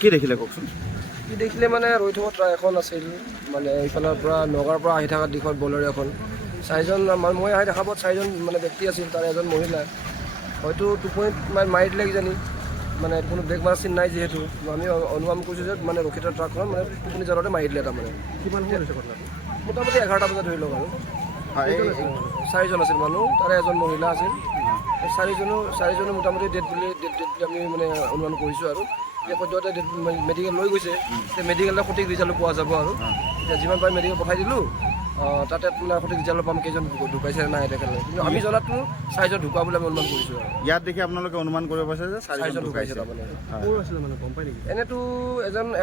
কি দেখিলে কওকচোন? কি দেখিলে মানে ৰৈ থকা ট্ৰাক এখন আছিল, মানে এইফালৰ পৰা নগাঁৱৰ পৰা আহি থকা দিশত বলেৰ' এখন। চাৰিজন মই আহি দেখা পোৱাত চাৰিজন মানে ব্যক্তি আছিল, তাৰে এজন মহিলা। হয়তো টোপনিত মাৰি দিলে কিজানি, মানে কোনো ব্ৰেক মাৰা চিন নাই যিহেতু। আমি অনুমান কৰিছোঁ যে মানে ৰখি থকা ট্ৰাকখন মানে টোপনি জালতে মাৰি দিলে তাৰমানে। কিমান সময় হৈছে কথাটো? মোটামুটি 11টা বজাত ধৰি লওক আৰু। চাৰিজন আছিল মানুহ, তাৰে এজন মহিলা আছিল। চাৰিজনো মোটামুটি ডেড বুলি আমি মানে অনুমান কৰিছোঁ আৰু। এতিয়া পৰ্যন্ত মেডিকেল লৈ গৈছে, সেই মেডিকেলত সঠিক ৰিজাল্ট পোৱা যাব আৰু। এতিয়া যিমান পাৰি মেডিকেল পঠাই দিলোঁ, তাতে আপোনাৰ সঠিক ৰিজাল্ট পাম কেইজন ঢুকাইছে নাই এতিয়ালৈকে। কিন্তু আমি জনাততো চাৰিজন ঢুকুৱা বুলি আমি অনুমান কৰিছোঁ আৰু। ইয়াত দেখি আপোনালোকে অনুমান কৰিব পাৰিছে যে চাৰিজন ঢুকাইছে তাৰমানে। ক'ৰ আছিলে মানে গম পাই নেকি? এনেতো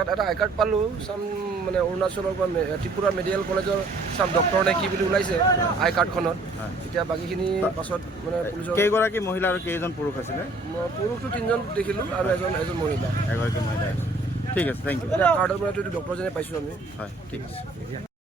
এটা আই কাৰ্ড পালোঁ, চাম মানে অৰুণাচলৰ পৰা ত্ৰিপুৰা মেডিকেল কলেজৰ চাম ডক্টৰ নে কি বুলি ওলাইছে আই কাৰ্ডখনত। এতিয়া বাকীখিনি পাছত মানে পুলিচৰ। কেইগৰাকী মহিলা আৰু কেইজন পুৰুষ আছিলে? পুৰুষটো 3জন দেখিলোঁ আৰু এজন মহিলা। এগৰাকী মহিলা। ঠিক আছে, থেংক ইউ। কাৰ্ডৰ পৰাটো ডক্টৰজনে পাইছোঁ আমি। হয়, ঠিক আছে।